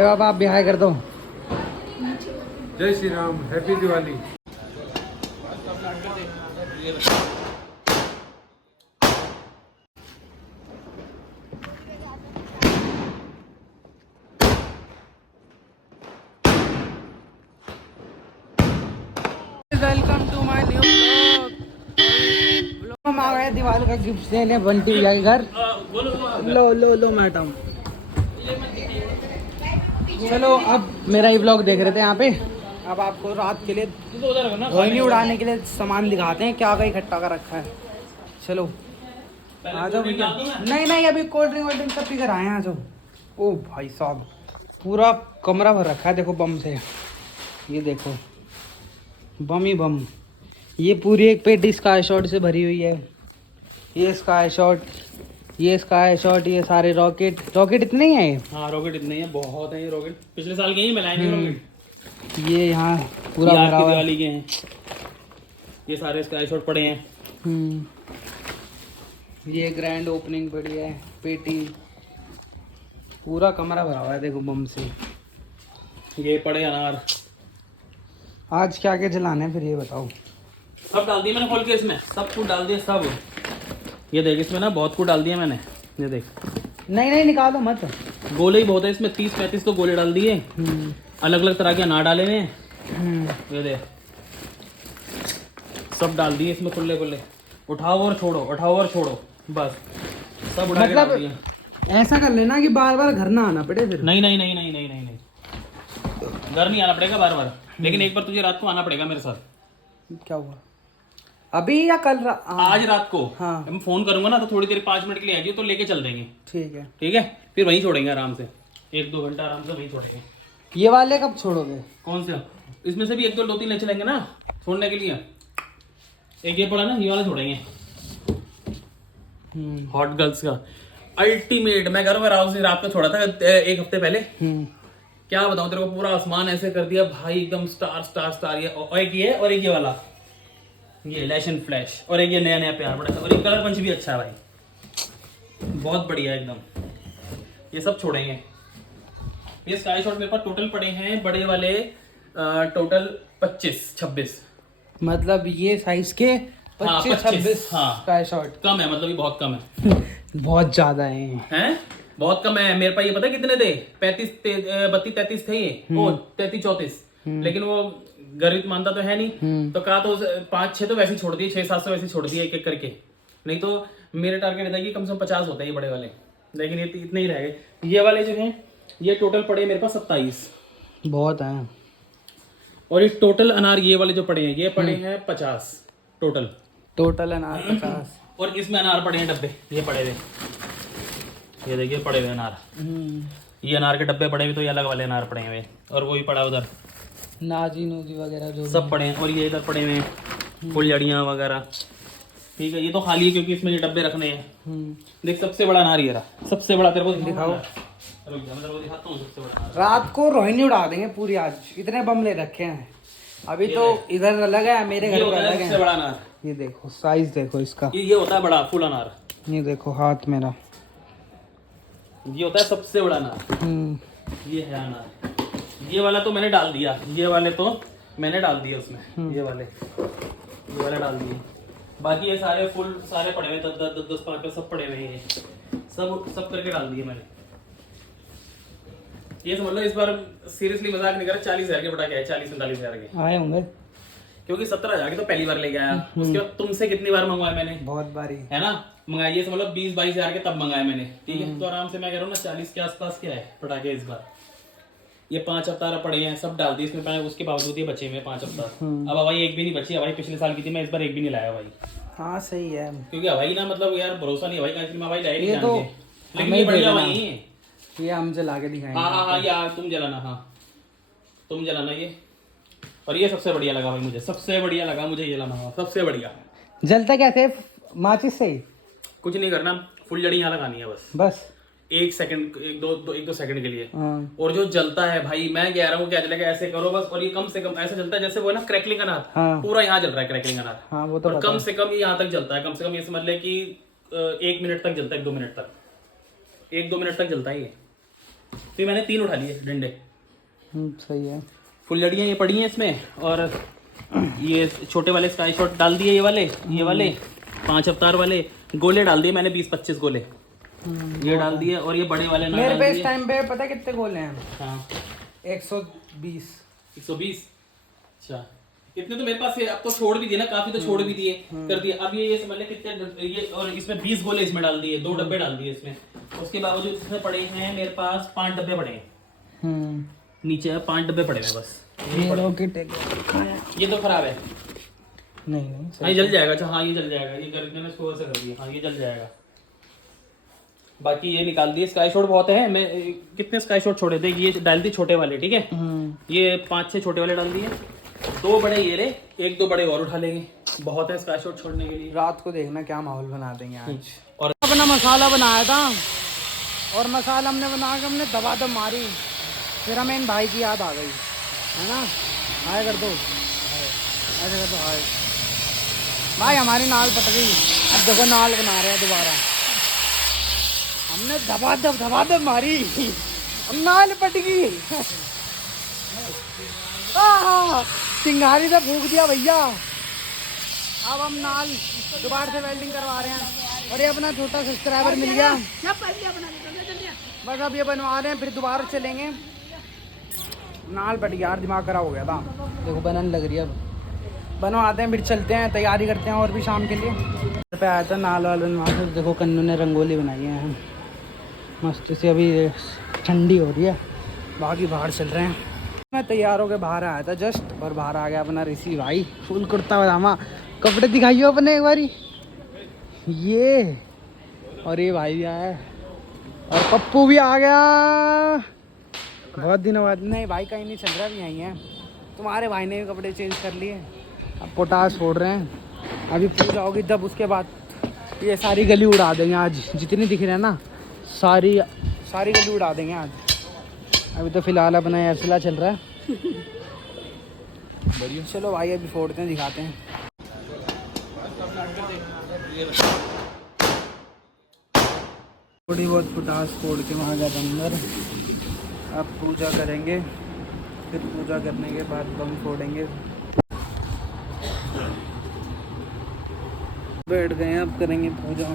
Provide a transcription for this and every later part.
अब आप भी हाय कर दो। जय Shri Ram, happy Diwali. Welcome to my new blog. हम आ गए दिवाली का गिफ्ट देने बंटी भैया के घर। लो लो लो मैडम, चलो अब मेरा ही ब्लॉग देख रहे थे यहाँ पे। अब आपको रात के लिए रोहिणी उड़ाने के लिए सामान दिखाते हैं, क्या क्या इकट्ठा कर रखा है। चलो आ जाओ भैया। नहीं नहीं, अभी कोल्ड ड्रिंक वोल्ड ड्रिंक सब पी कर आए हैं, आ जाओ। ओ भाई साहब, पूरा कमरा भर रखा है देखो बम से। ये देखो बम ही बम। ये पूरी एक पेटी स्काई शॉट से भरी हुई है। ये स्काई शॉट, ये स्काई शॉट, ये सारे रॉकेट। रॉकेट इतने ही हैं? हाँ रॉकेट इतने ही है, बहुत है ये रॉकेट। पिछले साल के ही मिलाए नहीं रॉकेट। ये यहाँ पूरा ये भरा हुआ है। दिवाली के हैं ये सारे स्काई शॉट पड़े हैं। ये ग्रैंड ओपनिंग पड़ी है, पेटी पूरा कमरा भरा हुआ है देखो बम से। ये पड़े अनार। आज क्या क्या जलाना है फिर ये बताओ। सब डाल दिया मैंने खोल के, इसमें सब कुछ डाल दिया सब। ये देख इसमें ना बहुत कुछ डाल दिया मैंने। ये देख, नहीं नहीं निकालो मत। गोले ही बहुत है इसमें, 30-35 तो गोले डाल दिए। अलग अलग तरह के अनार डाले हुए हैं। ये देख सब डाल दिए इसमें खुले खुले। उठाओ और छोड़ो, उठाओ और छोड़ो, बस सब उठा के डाल दिया। ऐसा कर लेना कि बार बार घर ना आना पड़े फिर। नहीं नहीं नहीं नहीं नहीं नहीं नहीं, घर नहीं आना पड़ेगा बार बार, लेकिन एक बार तुझे रात को आना पड़ेगा मेरे साथ। क्या हुआ अभी या कल आज रात को। हाँ। मैं फोन करूंगा ना तो थोड़ी देर 5 मिनट के लिए आ जाइए, तो लेके चल देंगे। ठीक है। ठीक है, फिर वहीं छोड़ेंगे आराम से, 1-2 घंटा आराम से वहीं छोड़ेंगे। ये वाले कब छोड़ोगे? कौन से? इसमें से भी 1-2-3 ले चलेंगे ना छोड़ने के लिए। एक ये पड़ा ना, ये वाला छोड़ेंगे। हॉट गर्ल्स का अल्टीमेट, मैं घर में रात को छोड़ा था 1 हफ्ते पहले। क्या बताऊं तेरे को, पूरा आसमान ऐसे कर दिया भाई, एकदम स्टार स्टार स्टार। ये और एक ये, और एक ये वाला, ये लैशन फ्लैश, और एक ये नया नया प्यार बड़ा, और ये कलर पंच भी अच्छा है भाई, बहुत बढ़िया एकदम। ये सब छोड़ेंगे। ये स्काई शॉट मेरे पास टोटल पड़े हैं बड़े वाले, टोटल 25-26। मतलब ये साइज के 25-26 हाँ स्काई शॉट। कम है, मतलब ये बहुत कम है। बहुत ज्यादा है। हैं? बहुत कम है। मेरे पास ये पता है कितने थे? 32-33 थे ये। ओ 33-34। लेकिन वो गरीब मानता तो है नहीं, तो कहा तो 5-6 तो वैसे ही छोड़ दिए, 600-700 वैसे छोड़ दिए एक एक करके। नहीं तो मेरे टारगेट रहता है कि कम से कम 50 होते हैं ये बड़े वाले, लेकिन ये इतने ही रह गए। ये वाले जो हैं ये टोटल पड़े मेरे पास 27। बहुत है। और ये टोटल अनार ये वाले जो पड़े हैं ये पड़े हैं 50 टोटल। टोटल अनार 50। और इसमें अनार पड़े हैं डब्बे, ये पड़े हुए, ये देखिए पड़े हुए अनार। ये अनार के डब्बे पड़े हुए, तो ये अलग वाले अनार पड़े हुए, और वो भी पड़ा उधर नाजी नूजी वगैरह जो सब पड़े हैं। और ये इधर पड़े हुए हैं फुलझड़ियाँ वगैरह। ठीक है, ये तो खाली है क्योंकि इसमें ये डब्बे रखने हैं। देख सबसे बड़ा अनार ये रहा, सबसे बड़ा तेरे को दिखाओ। रुक जा, मैं तेरे को दिखाता हूँ सबसे बड़ा अनार। रात को रोहिणी उड़ा देंगे पूरी। आज इतने बम ले रखे हैं। अभी तो इधर अलग है, मेरे घर ये पे होता है अलग सबसे है। बड़ा अनार। ये देखो साइज देखो इसका। ये होता है बड़ा फुल अनार। ये देखो हाथ मेरा। ये होता है सबसे बड़ा अनार। ये है अनार। ये वाला तो मैंने डाल दिया, ये वाले तो मैंने डाल दिया उसमें। ये वाले डाल दिए। बाकी ये सारे फुल सारे पड़े हुए 10-10, 5 सब पड़े हुए हैं। सब करके डाल दिए मैंने। ये समझ लो इस बार सीरियसली मजाक नहीं कर रहा, 40,000 के पटाखे आए, 40-45 हजार के आए होंगे, क्योंकि 17,000 के तो पहली बार लेके आया। उसके बाद तुमसे कितनी बार मंगवाए मैंने, बहुत बारी है ना मंगाए। ये समझ लो 20-22 हजार के तब मंगाए मैंने। ठीक है, तो आराम से मैं कह रहा हूँ ना 40 के आसपास के आए पटाखे इस बार। ये 5 अवतार पड़े हैं, सब डाल दिए इसमें मैंने, उसके बावजूद ये बचे हुए 5 अवतार। अब हवाई एक भी नहीं बची। हवाई पिछले साल की थी, मैं इस बार एक भी नहीं लाया भाई। हाँ सही है, क्योंकि हवाई ना मतलब यार भरोसा नहीं, हवाई का हवाई लाए नहीं ये तो लेकिन ये बढ़िया हवाई है। ये हम जला के दिखाएंगे। हाँ यार तुम जलाना। हाँ तुम जलाना ये। और ये सबसे बढ़िया लगा भाई मुझे, सबसे बढ़िया लगा मुझे ये लाना, सबसे बढ़िया। जलता कैसे? माचिस से ही? कुछ नहीं करना, फुलझड़ी यहाँ लगानी है बस 1 सेकंड, 1-2 सेकंड के लिए। और जो जलता है भाई, मैं कह रहा हूँ क्या जलेगा, ऐसे करो बस। और ये कम से कम ऐसा जलता है जैसे वो ना क्रैकलिंग अनार। पूरा यहाँ जल रहा है क्रैकलिंग अनार। हाँ, वो तो और कम से कम ये यहाँ तक जलता है। कम से कम ये समझ ले कि 1 मिनट तक जलता है, 1-2 मिनट तक, 1-2 मिनट तक जलता है ये। तो मैंने 3 उठा लिए डंडे। सही है। फुलझड़ियाँ ये पड़ी हैं इसमें, और ये छोटे वाले स्काई शॉट डाल दिए, ये वाले 5 अवतार वाले गोले डाल दिए मैंने, 20-25 गोले ये डाल दिए, और ये बड़े वाले मेरे पे इस टाइम पे पता कितने गोले हैं? हाँ 120। 120। अच्छा कितने तो मेरे पास है, अब तो छोड़ भी दिए ना, काफी तो छोड़ भी दिए कर दिए। अब ये समझ ले कितने ये, और इसमें 20 गोले इसमें डाल दिए, 2 डब्बे डाल दिए इसमें। उसके बावजूद इसमें पड़े हैं मेरे पास 5 डब्बे पड़े हैं, नीचे 5 डब्बे पड़े हैं बस। ये रॉकेट ये तो खराब है। नहीं हाँ ये जल जाएगा। अच्छा हाँ ये जल जाएगा, ये करके मैं इसको ऐसे कर दिया, हाँ ये जल जाएगा। बाकी ये निकाल दिए। स्काई शॉट बहुत है, मैं कितने स्काई शॉट छोड़े थे, ये डाल दी छोटे वाले, ठीक है। ये 5-6 छोटे वाले डाल दिए, 2 बड़े ये रहे, 1-2 बड़े और उठा लेंगे, बहुत है स्काई शॉट छोड़ने के लिए। रात को देखना क्या माहौल बना देंगे आज। और अपना मसाला बनाया था, और मसाला हमने बना के हमने दबा मारी, फिर हमें इन भाई की याद आ गई, है ना। हाय कर दो, ऐसे कर दो हाय। भाई हमारी नाल पट गई, अब देखो नाल बना रहे हैं दोबारा। हमने धबा मारी, अब नाल पट गई। चिंगारी से फूक दिया भैया। अब हम नाल दोबारा से वेल्डिंग करवा रहे हैं, और ये अपना छोटा सब्सक्राइबर मिल गया, बस अब ये बनवा रहे हैं, फिर दोबारा चलेंगे। नाल पट गया यार, दिमाग खराब हो गया था। देखो बनने लग रही है, अब बनवाते हैं, फिर चलते हैं, तैयारी करते हैं और भी शाम के लिए। घर पे आया था नाल वाल बनवा के। देखो कन्नू ने रंगोली बनाई है मस्त से, अभी ठंडी हो रही है, बाकी बाहर चल रहे हैं। मैं तैयार होकर बाहर आया था जस्ट, और बाहर आ गया अपना ऋषि भाई, फुल कुर्ता पजामा। कपड़े दिखाइए अपने एक बारी, ये और ये भाई भी आया है, और पप्पू भी आ गया बहुत दिनों बाद। नहीं भाई कहीं नहीं चल रहा, भी यहीं है। तुम्हारे भाई ने भी कपड़े चेंज कर लिए, अब पोटास छोड़ रहे हैं। अभी पूजा होगी तब, उसके बाद ये सारी गली उड़ा देंगे आज, जितनी दिख रहे हैं ना सारी गली उड़ा देंगे आज। अभी तो फिलहाल अपना एयरसिला चल रहा है। चलो भाई अभी फोड़ते हैं, दिखाते हैं। थोड़ी बहुत पोटास फोड़ के वहाँ जाकर अंदर अब पूजा करेंगे, फिर पूजा करने के बाद बम फोड़ेंगे। बैठ गए हैं, अब करेंगे पूजा।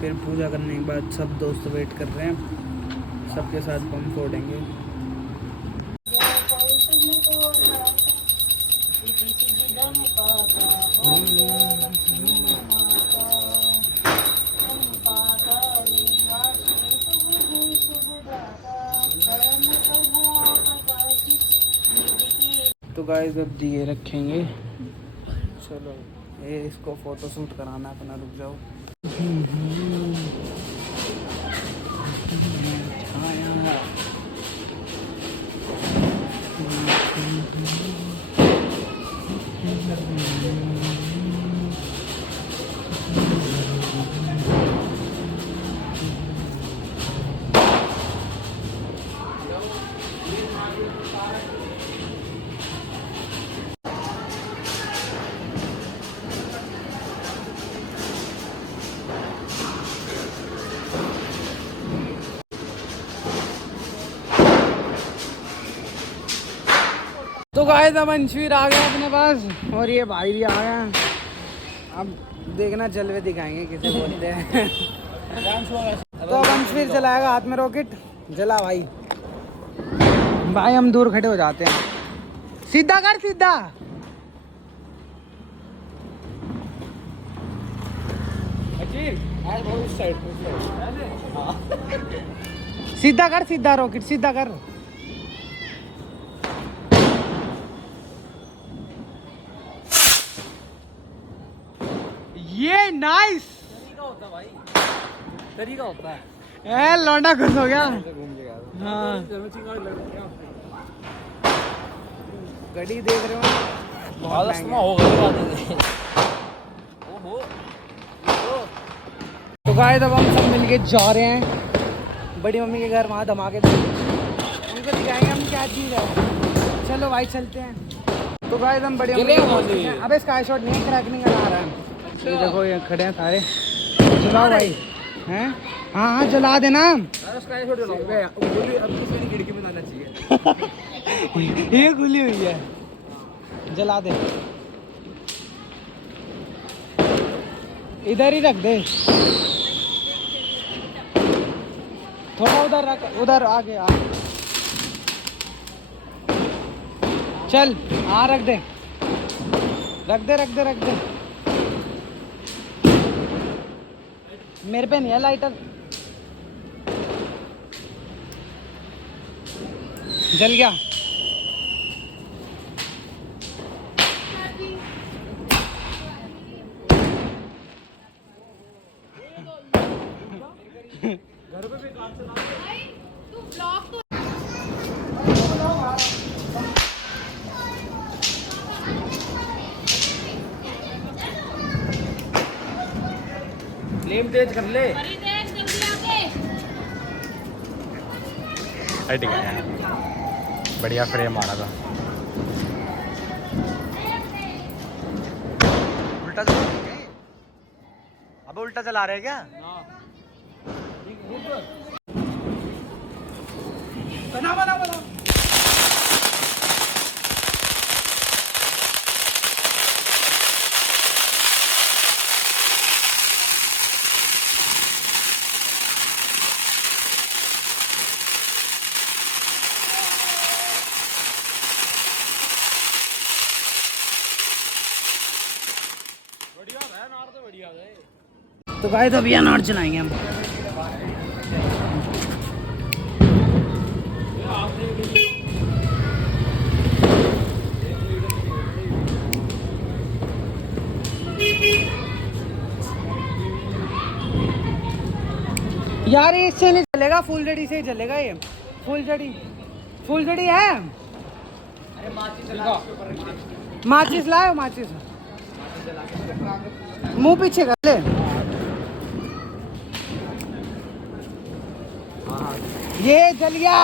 फिर पूजा करने के बाद सब दोस्त वेट कर रहे हैं, सबके साथ बम फोड़ेंगे। तो गाइस अब दिए रखेंगे। चलो ये इसको फोटो शूट कराना है अपना, रुक जाओ। तो गाइस अब अंशवीर आ गया अपने पास, और ये भाई भी आ गया। अब देखना जलवे दिखाएंगे किसे बोलते हैं। तो अब अंशवीर चलाएगा हाथ में रॉकेट, जला भाई। भाई हम दूर खड़े हो जाते हैं, सीधा कर सीधा। सीधा कर, सीधा रॉकेट सीधा कर। ये नाइस तरीका होता है। ए लौंडा खुश हो गया। हाँ गड़ी देख रहे हो, तो गाइस अब हम सब मिलके जा रहे हैं बड़ी मम्मी के घर, वहाँ धमाके उनको दिखाएंगे हम क्या चीज़ है। चलो भाई चलते हैं। तो गाइस हम बड़ी मम्मी, अबे स्काई शॉट नहीं, क्रैकिंग आ रहा है। ये देखो ये खड़े हैं सारे, जलाओ भाई हैं। हाँ हाँ जला देना। खिड़की में आना चाहिए। ये खुली हुई है, जला दे, इधर ही रख दे, थोड़ा उधर रख, उधर आगे आ, चल हाँ रख दे, रख दे रख दे रख दे। मेरे पे नहीं है लाइटर, जल गया। घर पे भी कार चला तू ब्लॉग तो फ्लेम तेज कर ले। ठीक है, बढ़िया फ्रेम आ रहा था। उल्टा चला रहे हैं? अब उल्टा चला रहे हैं क्या? बना बना बना। तो गाइस अभी अनार चलाएंगे हम। यार ये इससे नहीं चलेगा, फुल जड़ी से ही चलेगा ये। फुल जड़ी है। माचिस लाओ, माचिस मुंह पीछे कर ले। ये जल गया।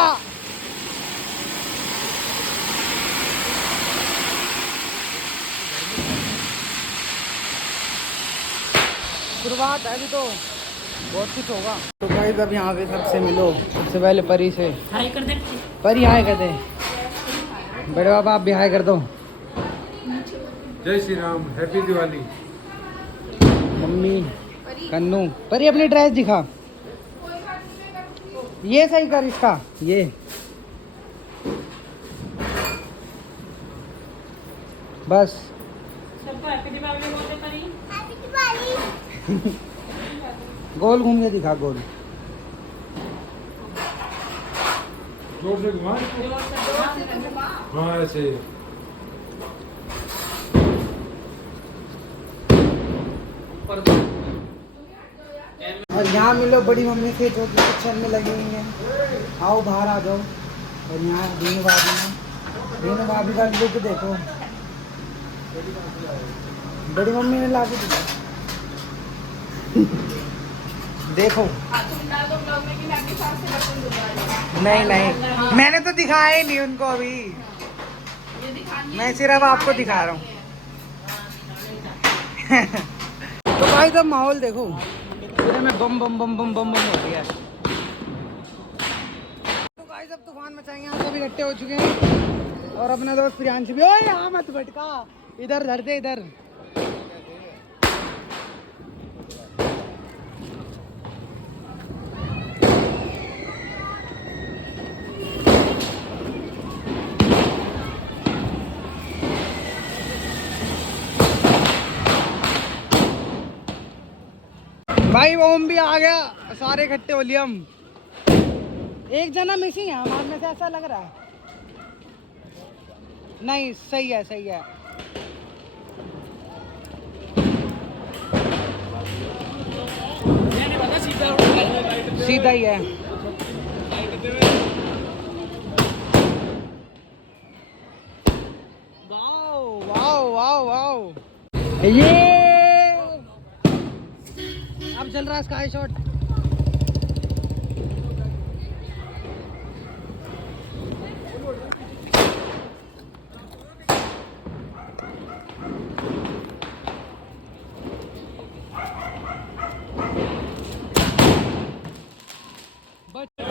शुरुआत है अभी तो, बहुत कुछ होगा। तो गाइस अब यहाँ पे सबसे मिलो, सबसे पहले परी से हाय कर दे। परी हाय कर दे। बड़े बाबा आप भी हाय कर दो। जय श्री राम, हैप्पी दिवाली। मम्मी कन्नू, परी अपनी ड्रेस दिखा, ये सही कर इसका, ये बस। गोल घूम के दिखा, गोल जोर से घुमा। हाँ ऐसे। और यहाँ मिलो बड़ी मम्मी से जो कि किचन में लगी हुई हैं। आओ बाहर आ जाओ। और यहाँ दीनू भाभी हैं, दीनू भाभी का लुक देखो, बड़ी मम्मी ने ला के दिया। देखो नहीं नहीं, मैंने तो दिखाया ही नहीं उनको अभी, मैं सिर्फ आपको दिखा रहा हूँ। तो भाई तो माहौल देखो, पूरे में बम बम बम बम बम बम हो गया है। तो गाइस अब तूफान मचाएंगे, हम सभी इकट्ठे हो चुके हैं। और अपना दोस्त प्रियांश भी। ओए यहाँ मत भटका, इधर धर दे, इधर। भाई ओम भी आ गया, सारे इकट्ठे हो लिए हम। एक जना मिसिंग है हमारे में से, ऐसा लग रहा है। नहीं सही है, सही है। सीधा ही है। वाओ वाओ वाओ वाओ, ये अब चल रहा है स्काई शॉट।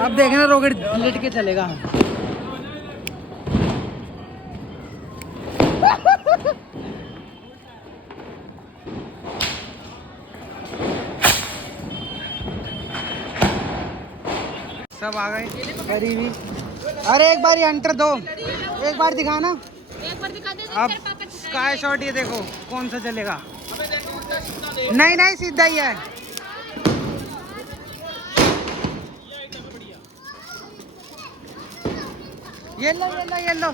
अब देखना रॉकेट लेट के चलेगा। सब आ गए करीबी। अरे एक बार ये हंटर दो, एक बार दिखाना। एक बार दिखा दे। अब स्काई शॉट ये देखो कौन सा चलेगा। नहीं नहीं सीधा ही है। ये लो ये लो ये लो।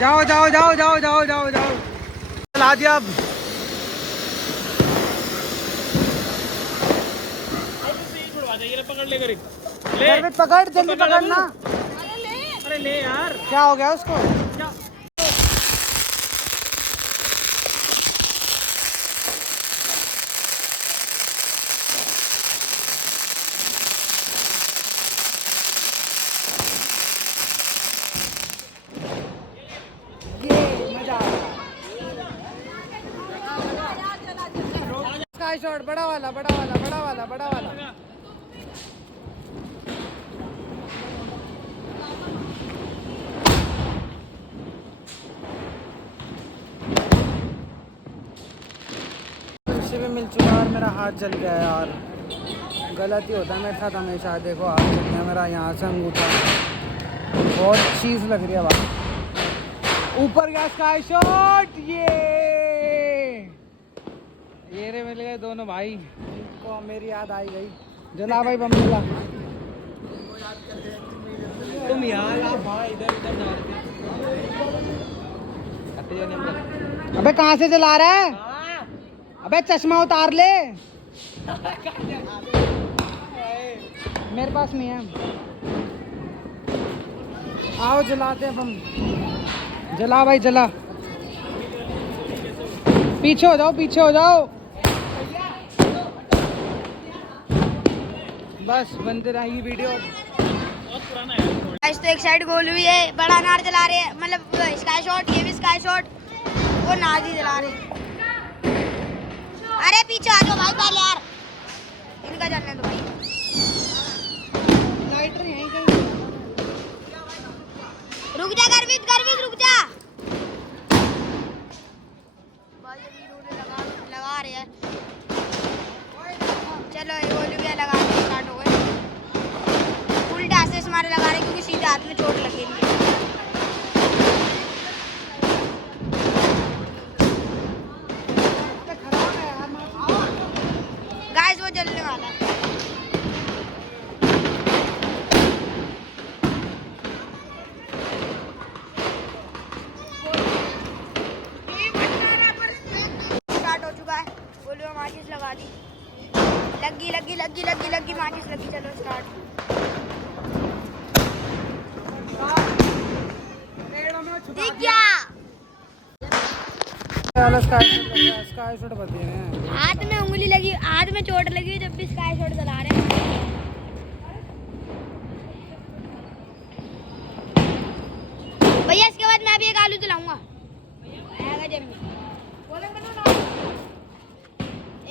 जाओ जाओ जाओ जाओ जाओ जाओ जाओ। चला दिया अब। पकड़ ले कर पकड़ जल्दी पकड़ना। अरे ले यार, क्या हो गया उसको? स्काई शॉट बड़ा वाला बड़ा वाला बड़ा वाला बड़ा वाला। इससे भी मिल चुका और मेरा हाथ जल गया यार। गलत ही होता है मेरे साथ हमेशा। देखो हाथ जल गया मेरा, यहाँ से अंगूठा। बहुत चीज लग रही है बात। ऊपर गया स्काई शॉट। ये रे मिल गए दोनों भाई। इनको मेरी याद आई गई। जला भाई बम जला। तुम यार आप भाई इधर इधर जा रहे। अबे कहाँ से चला रहा है? अबे चश्मा उतार ले। मेरे पास नहीं है। आओ जलाते हैं बम। जला भाई जला। पीछे हो जाओ पीछे हो जाओ। बस बनते रहेगी वीडियो। तो एक साइड गोल भी है, बड़ा नार चला रहे हैं, मतलब स्काई शॉट। ये भी स्काई शॉट, वो नार ही चला रहे हैं। अरे पीछे आ जाओ भाई पहले यार, इनका जाने दो भाई। लाइटर यहीं कहीं। रुक जा गर्वित रुक जा भाई। अभी इन्होंने लगा रहे हैं। चलो ये गोली भी लगा के स्टार्ट हो गए। उल्टे हाथ से हमारे लगा रहे क्योंकि सीधे हाथ में चोट लगेगी। गाइस वो जलने वाला है। स्टार्ट हो चुका है। गोली में माचिस लगा दी। लगी माचिस लगी। चलो स्टार्ट। दिख गया। स्काई शॉट बच गए हैं। हाथ में उंगली लगी, हाथ में चोट लगी जब भी स्काई शॉट चला रहे हैं। भैया इसके बाद मैं भी एक आलू चलाऊंगा। आएगा जब में।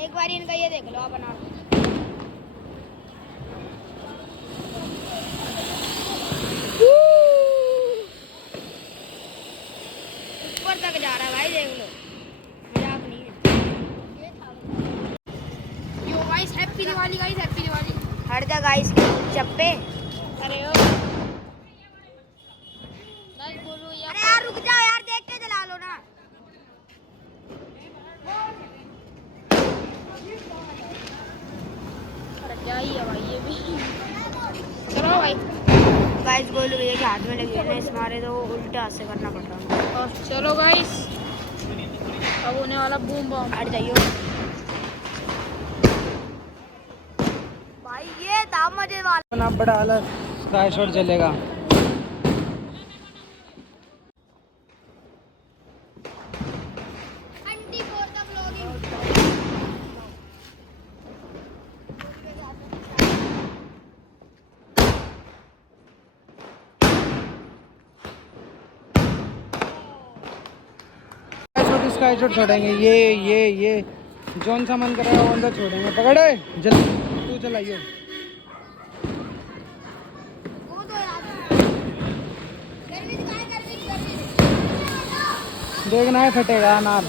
एक बार इनका ये देख लो, आप बना लो। ऊपर तक जा रहा है भाई, देख लो, मजाक नहीं है। Yo guys happy Diwali, guys happy Diwali. हट जा गाइस के चप्पे। अरे ओ गाइस बोलो यार। अरे यार रुक जाओ यार, देख के चला लो ना। क्या ही है भाई ये भी। चलो भाई गाइस गोलू भैया के हाथ में लगी है इस मारे तो वो उल्टे हाथ से करना पड़ रहा है। और चलो गाइस अब होने वाला बूम बम। हट जाइयो भाई ये था मजे वाला। ना बड़ा वाला स्काई शॉट चलेगा। स्काई शॉट छोड़ेंगे ये जोन सा मन कर रहा है वो अंदर छोड़ेंगे। पकड़े जल तू चलाइयो। देखना है फटेगा अनार।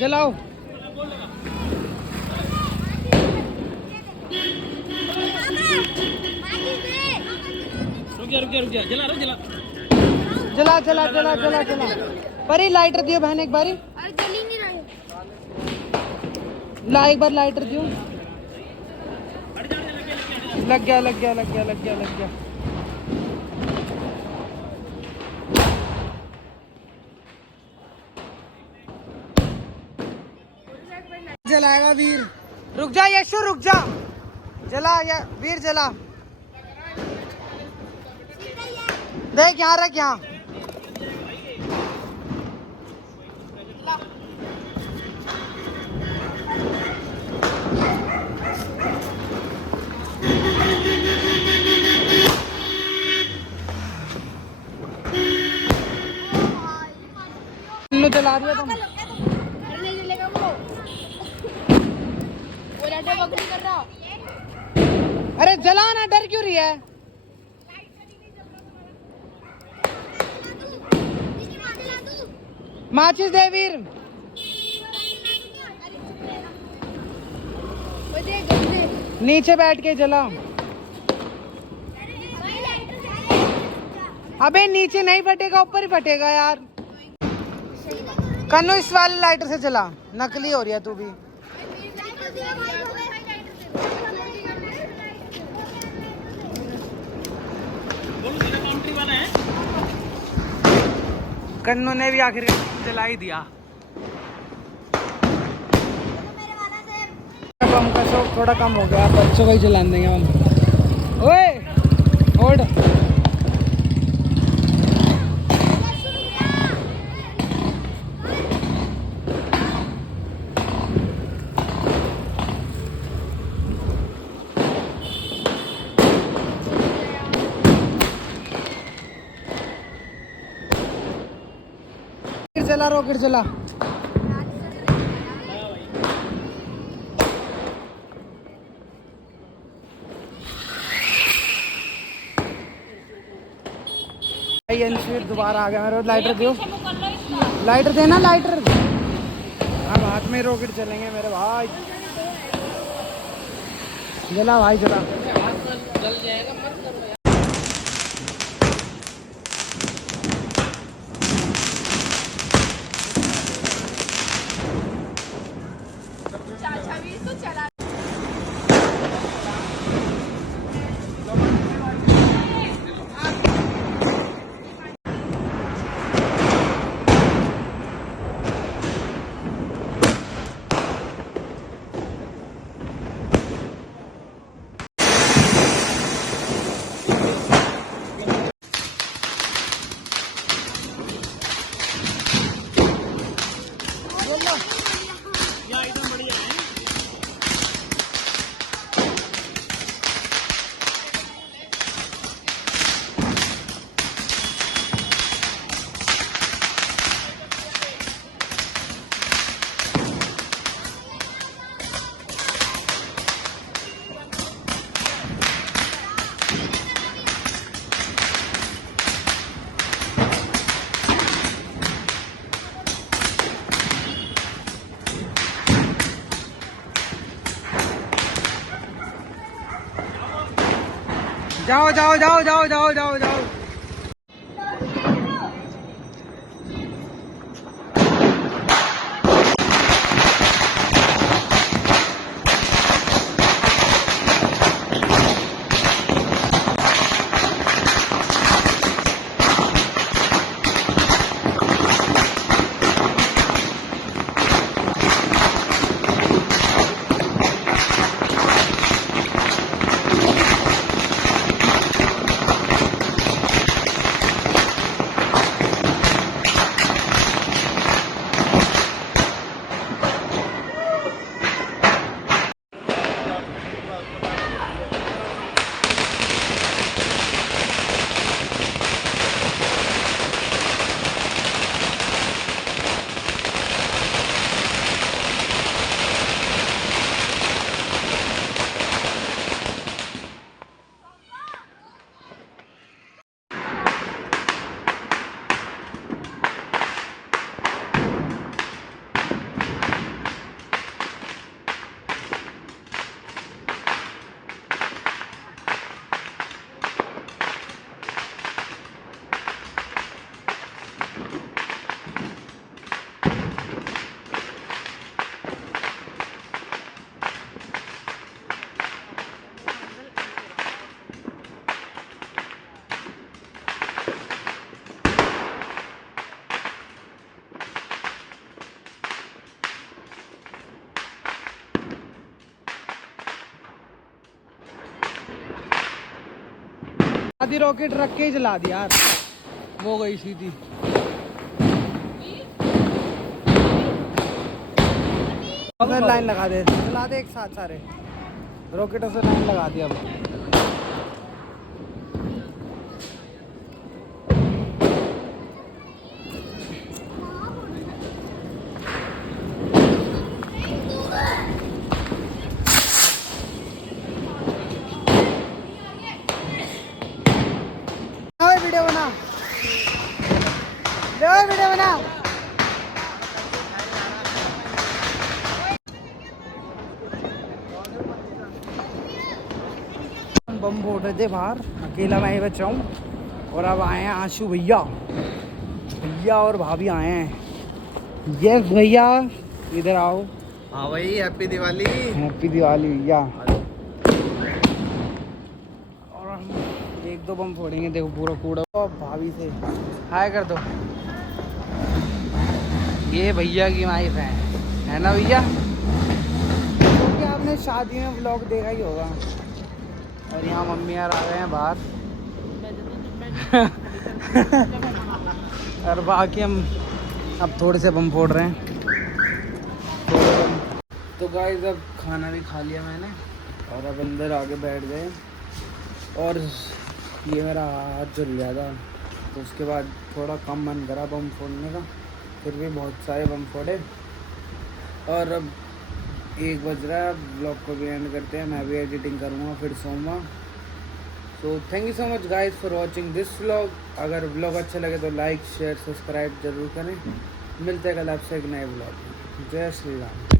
जलाओ रुक जा जला जला जला जला जला जला जला। परी लाइटर दियो बहन एक बारी। अरे जल ही नहीं रहे। ला एक बार लाइटर दियो। लग गया लग गया लग गया लग गया लग गया। जलाएगा वीर। रुक जा यशु रुक जा। जला या वीर जला। देख यहाँ रख यहाँ। जला रही है तुम। अरे नहीं जलेगा वो लाइटर वर्क नहीं कर रहा। अरे जलाना डर क्यों रही है। माचिस दे वीर। नीचे बैठ के जला। अबे नीचे नहीं फटेगा ऊपर ही फटेगा यार। कन्नू इस वाले लाइटर से चला। नकली हो रही है तू भी। कन्नू ने भी आखिर जला ही दिया। बम का शौक थोड़ा कम हो गया। बच्चों को ही जला देंगे हम। ओए ओड चला रॉकेट चला। दोबारा आ गया मेरे। लाइटर दो। लाइटर देना लाइटर। अब हाथ में रॉकेट चलेंगे मेरे भाई। जला भाई जला। जल जाएगा मत करो। जाओ जाओ जाओ जाओ जाओ जाओ जाओ। आधी रॉकेट रख के ही जला दी यार, वो गई सीधी। अगर लाइन लगा दे, चला दे एक साथ सारे रॉकेटों से लाइन लगा दी अब। वीडियो बना, वीडियो बना। बम फोड़ रहे थे बाहर, अकेला मैं ही बचा हूँ। और अब आए हैं आशु भैया, और भाभी आए हैं। ये भैया इधर आओ। हाँ भाई, हैप्पी दिवाली। हैप्पी दिवाली भैया। और हम 1-2 बम फोड़ेंगे, देखो पूरा कूड़ा। और भाभी से हाय कर दो। ये भैया की वाइफ है ना भैया? क्योंकि आपने शादी में व्लॉग देखा ही होगा। और यहाँ मम्मी यार आ गए हैं बाहर। और बाकी हम अब थोड़े से बम फोड़ रहे हैं। तो गाइस अब खाना भी खा लिया मैंने और अब अंदर आके बैठ गए। और ये मेरा हाथ जल गया था, तो उसके बाद थोड़ा कम मन करा बम फोड़ने का, फिर भी बहुत सारे बम फोड़े। और अब 1 बज रहा है, ब्लॉग को भी एंड करते हैं। मैं भी एडिटिंग करूँगा, फिर सोऊंगा। So thank you so much guys for watching this vlog. अगर व्लॉग अच्छा लगे तो लाइक शेयर सब्सक्राइब जरूर करें। मिलते हैं कल आपसे एक नए व्लॉग में। जय श्री राम।